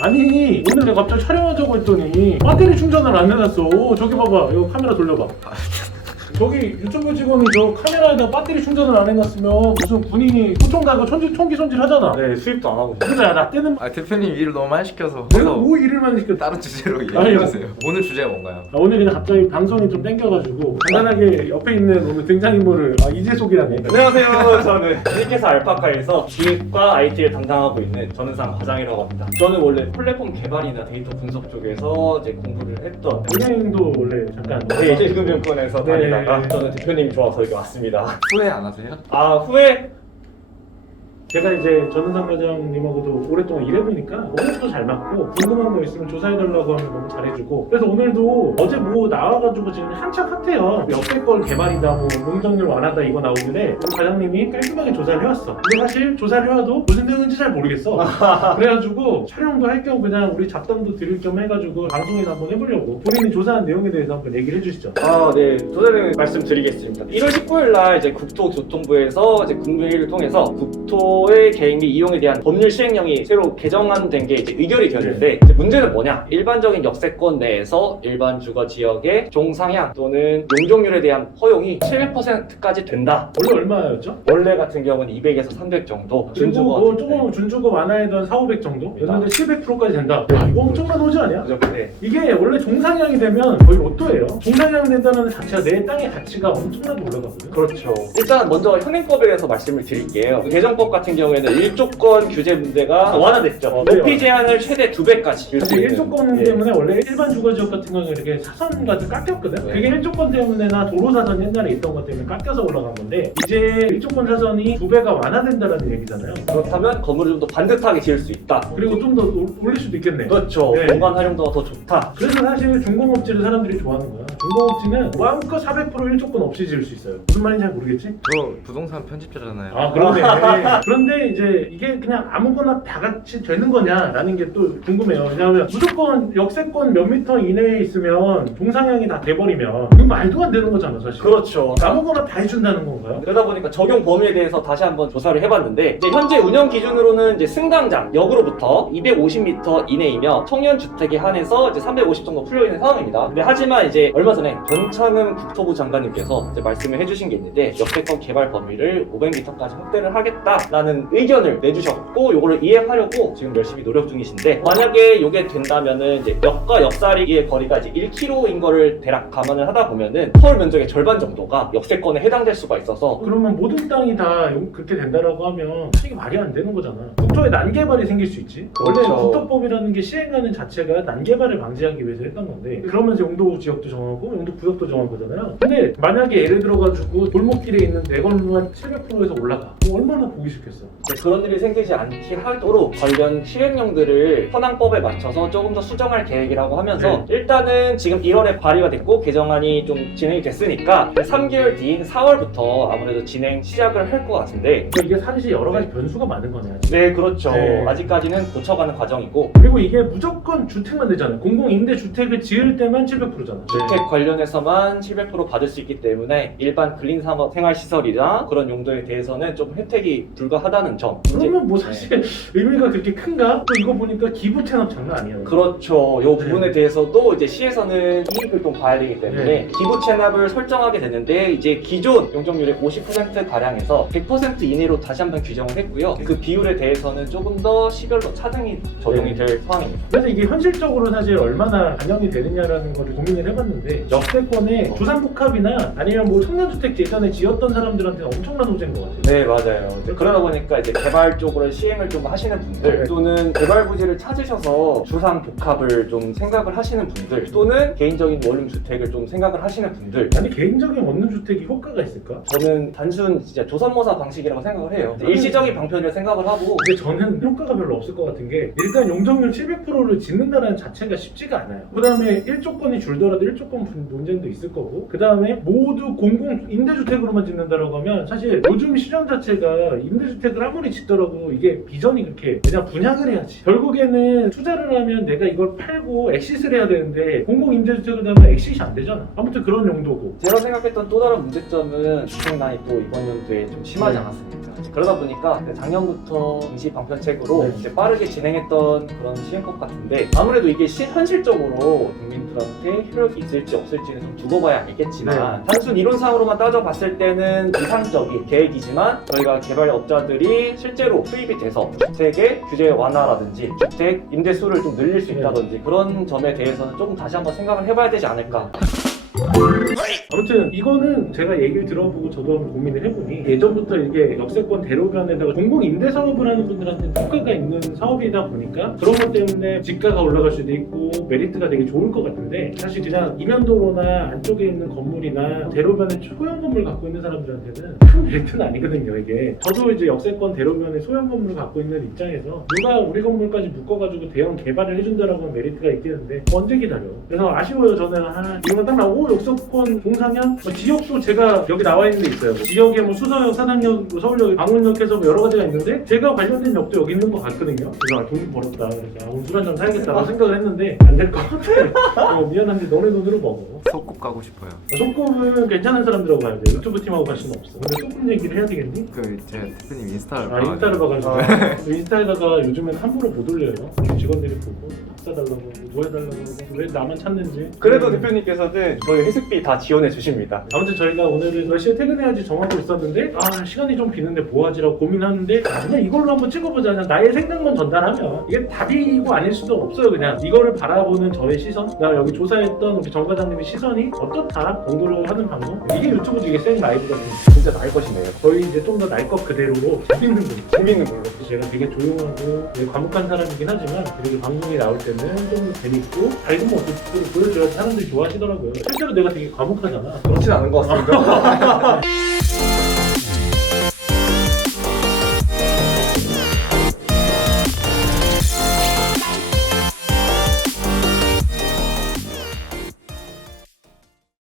아니 오늘 내가 갑자기 촬영하자고 했더니 배터리 충전을 안 해놨어. 저기 봐봐, 이거 카메라 돌려봐. 저기 유튜브 직원이 저 카메라에다 배터리 충전을 안 해놨으면 무슨 군인이 소총 가고 총기 손질 하잖아. 네, 수입도 안 하고. 그래, 나 때는 대표님 일을 너무 많이 시켜서 내가 그래서 뭐 일을 많이 시켰다. 다른 주제로 아니, 얘기해주세요. 오늘 주제가 뭔가요? 오늘 그냥 갑자기 방송이 좀 땡겨가지고 간단하게 옆에 있는 오늘 등장인물을 이제 소개하네. 안녕하세요. 저는 주식회사 알파카에서 기획과 IT를 담당하고 있는 전은상 과장이라고 합니다. 저는 원래 플랫폼 개발이나 데이터 분석 쪽에서 이제 공부를 했던 은행도 원래 잠깐 네, 일금증권에서 네. 다니다가 저는 대표님이 좋아서 여기 왔습니다. 후회 안 하세요? 아, 후에 제가 이제 전은상 과장님하고도 오랫동안 일해보니까 너무 잘 맞고 궁금한 거 있으면 조사해달라고 하면 너무 잘해주고, 그래서 오늘도 어제 뭐 나와가지고 지금 한창 핫해요. 역대권 개발이다, 뭐 용적률 완화다 이거 나오길래 우리 과장님이 깔끔하게 조사를 해왔어. 근데 사실 조사를 해와도 무슨 내용인지 잘 모르겠어. 그래가지고 촬영도 할 겸 그냥 우리 잡담도 드릴 겸 해가지고 방송에서 한번 해보려고. 본인이 조사한 내용에 대해서 한번 얘기를 해주시죠. 네, 조사를 말씀드리겠습니다. 1월 19일 날 이제 국토교통부에서 이제 국무회의를 통해서 국토의 계획 및 이용에 대한 법률 시행령이 새로 개정된 게 이제 의결이 되었는데, 이제 문제는 뭐냐? 일반적인 역세권 내에서 일반 주거 지역의 종상향 또는 용적률에 대한 허용이 700%까지 된다. 원래 얼마였죠? 원래 같은 경우는 200에서 300 정도. 그리고 뭐 조금 준주거 완화했던 4,500 정도? 였는데 700%까지 된다. 야, 이거 엄청난 호지 아니야? 그죠? 네. 이게 원래 종상향이 되면 거의 로또예요. 종상향이 된다는 자체가 내 땅의 가치가 엄청나게 올라가거든요. 그렇죠. 일단 먼저 현행법에 대해서 말씀을 드릴게요. 개정법 같은 경우에는 일조권 규제 문제가 완화됐죠. 네. 높이 제한을 최대 2배까지 줄 수 사실 있는. 1조건 예. 때문에 원래 일반 주거지역 같은 경우는 이렇게 사선 같은 깎였거든. 네. 그게 1조건 때문에나 도로 사선 옛날에 있던 것 때문에 깎여서 올라간 건데, 이제 1조건 사선이 2배가 완화된다는 얘기잖아요. 그렇다면 건물을 좀 더 반듯하게 지을 수 있다. 그리고 좀 더 올릴 수도 있겠네. 그렇죠. 네. 공간 활용도가 더 좋다. 그래서 사실 중공업지를 사람들이 좋아하는 거야. 중공업지는 마음껏 400% 1조건 없이 지을 수 있어요. 무슨 말인지 잘 모르겠지? 저 부동산 편집자잖아요. 아, 그러네. 그런데 이제 이게 그냥 아무거나 다 같이 되는 거냐라는 게 또 궁금해요. 왜냐하면 무조건 역세권 몇 미터 이내에 있으면 종상향이 다 돼버리면 이거 말도 안 되는 거잖아, 사실. 그렇죠. 아무거나 다 해준다는 건가요? 그러다 보니까 적용 범위에 대해서 다시 한번 조사를 해봤는데, 이제 현재 운영 기준으로는 이제 승강장 역으로부터 250m 이내이며 청년 주택에 한해서 이제 350 정도 풀려 있는 상황입니다. 근데 하지만 이제 얼마 전에 전창흠 국토부 장관님께서 이제 말씀을 해주신 게 있는데, 역세권 개발 범위를 500m까지 확대를 하겠다라는 의견을 내주셨고, 요거를 이행하려고 지금 열심히 노력 중이신데, 만약에 이게 된다면은 이제 역과 역사리기의 거리가 이제 1km인 거를 대략 감안을 하다 보면은 서울 면적의 절반 정도가 역세권에 해당될 수가 있어서. 그러면 모든 땅이 다 그렇게 된다라고 하면 이게 말이 안 되는 거잖아. 국토에 난개발이 생길 수 있지. 원래 그렇죠. 국토법이라는 게 시행하는 자체가 난개발을 방지하기 위해서 했던 건데, 그러면서 용도 지역도 정하고 용도 구역도 정한 거잖아요. 근데 만약에 예를 들어가지고 골목길에 있는 내 건물만 700%에서 올라가. 그럼 얼마나 보기 싫겠어. 그런 일이 생기지 않게 하도록 관련 시행령들을 현황법에 맞춰서 조금 더 수정할 계획이라고 하면서, 일단은 지금 1월에 발의가 됐고 개정안이 좀 진행이 됐으니까 3개월 뒤인 4월부터 아무래도 진행 시작을 할 것 같은데. 그러니까 이게 사실 여러 가지 변수가 많은 거네. 아직. 네, 그렇죠. 네. 아직까지는 고쳐가는 과정이고, 그리고 이게 무조건 주택만 되잖아요. 공공임대주택을 지을 때만 700%잖아. 주택 관련해서만 700% 받을 수 있기 때문에 일반 근린상업 생활시설이나 그런 용도에 대해서는 좀 혜택이 불가하다는 점. 그러면 뭐 사실 의미가 그렇게 큰가? 또 이거 보니까 기부 체납 장난 아니야. 그렇죠. 이 부분에 대해서도 이제 시에서는 이익을 좀 봐야 되기 때문에 네. 기부 체납을 설정하게 되는데, 이제 기존 용적률의 50% 가량에서 100% 이내로 다시 한번 규정을 했고요. 그 비율에 대해서는 조금 더 시별로 차등이 적용이 될 상황입니다. 그래서 이게 현실적으로 사실 얼마나 반영이 되느냐라는 거를 고민을 해봤는데, 역세권의 주상복합이나 아니면 뭐 청년주택 예전에 지었던 사람들한테 엄청난 호재인 것 같아요. 네, 맞아요. 이제 그러다 보니까 이제 개발 쪽으로 시행을 좀 하시는 분들, 네. 또는 개발 부지를 찾으셔서 주상 복합을 좀 생각을 하시는 분들, 또는 개인적인 원룸 주택을 좀 생각을 하시는 분들. 아니 개인적인 원룸주택이 효과가 있을까? 저는 단순 진짜 조선모사 방식이라고 생각을 해요. 일시적인 방편이라 생각을 하고. 근데 저는 효과가 별로 없을 것 같은 게, 일단 용적률 700%를 짓는다는 자체가 쉽지가 않아요. 그 다음에 1조건이 줄더라도 1조건 논쟁도 있을 거고, 그 다음에 모두 공공 임대주택으로만 짓는다라고 하면 사실 요즘 시장 자체가 임대주택을 아무리 짓더라도 이게 비전이 그렇게 그냥 분양을 해야지. 결국에는 투자를 하면 내가 이걸 팔고 엑시스를 해야 되는데, 공공 임대주택을 하면 엑시스 안 되잖아. 아무튼 그런 용도고. 제가 생각했던 또 다른 문제점은 주택난이 또 이번 연도에 좀 심하지 네. 않았습니까? 그러다 보니까 작년부터 임시 방편책으로 네. 이제 빠르게 진행했던 그런 시행법 같은데 아무래도 이게 현실적으로 국민들한테 효력이 있을지 없을지는 좀 두고 봐야 알겠지만 단순 이론상으로만 따져봤을 때는 이상적인 계획이지만 저희가 개발업자들이 실제로 수입이 돼서 주택의 규제 완화라든지 주택 임대수를 좀 늘릴 수 있다든지 그런 점에 대해서는 조금 다시 한번 생각을 해봐야 되지 않을까. 아무튼 이거는 제가 얘기를 들어보고 저도 한번 고민을 해보니 예전부터 이게 역세권 대로변에다가 공공 임대 사업을 하는 분들한테 효과가 있는 사업이다 보니까 그런 것 때문에 집가가 올라갈 수도 있고 메리트가 되게 좋을 것 같은데 사실 그냥 이면도로나 안쪽에 있는 건물이나 대로변에 소형 건물 갖고 있는 사람들한테는 큰 메리트는 아니거든요 이게. 저도 이제 역세권 대로변에 소형 건물을 갖고 있는 입장에서 누가 우리 건물까지 묶어가지고 대형 개발을 해준다라고 하면 메리트가 있겠는데 언제 기다려. 그래서 아쉬워요. 저는 이런 딱 나오고 역세권 공사면 지역도 제가 여기 나와 있는 데 있어요. 지역에 뭐 수서역, 사당역, 뭐 서울역, 강원역해서 뭐 여러 가지가 있는데 제가 관련된 역도 여기 있는 것 같거든요. 그래서 돈 벌었다. 그래서 오늘 술 한잔 사야겠다고 생각을 했는데 안 될 것 같아. 미안한데 너네 돈으로 먹어. 속국 가고 싶어요. 소금은 괜찮은 사람들하고 가야 돼. 유튜브 팀하고 갈 수는 없어. 근데 소금 얘기를 해야 되겠니? 제가 대표님 인스타를 아 인스타를 봐가지고 인스타에다가 요즘엔 함부로 못 올려요. 직원들이 보고 밥 사달라고 하고 뭐 해달라고 하고 왜 나만 찾는지. 그래도 대표님께서는 저희 회식비 다 지원해 주십니다. 아무튼 저희가 오늘은 몇 시에 퇴근해야지 정하고 있었는데 시간이 좀 비는데 뭐하지라고 고민하는데 그냥 이걸로 한번 찍어보자. 그냥 나의 생각만 전달하면 이게 답이고 아닐 수도 없어요. 그냥 이거를 바라보는 저의 시선, 나 여기 조사했던 우리 정 과장님의 시선이 어떻다 정도로 하는 방송. 이게 유튜브도 이게 생 라이브거든요. 진짜 나을 것이네요. 거의 이제 좀 더 날 것 그대로로 재밌는 분. 재밌는 걸로. 제가 되게 조용하고 되게 과묵한 사람이긴 하지만 그래도 방송에 나올 때는 좀 재밌고 밝은 모습들을 보여줘야 사람들이 좋아하시더라고요. 실제로 내가 되게 과묵하잖아. 그렇진 않은 것 같습니다.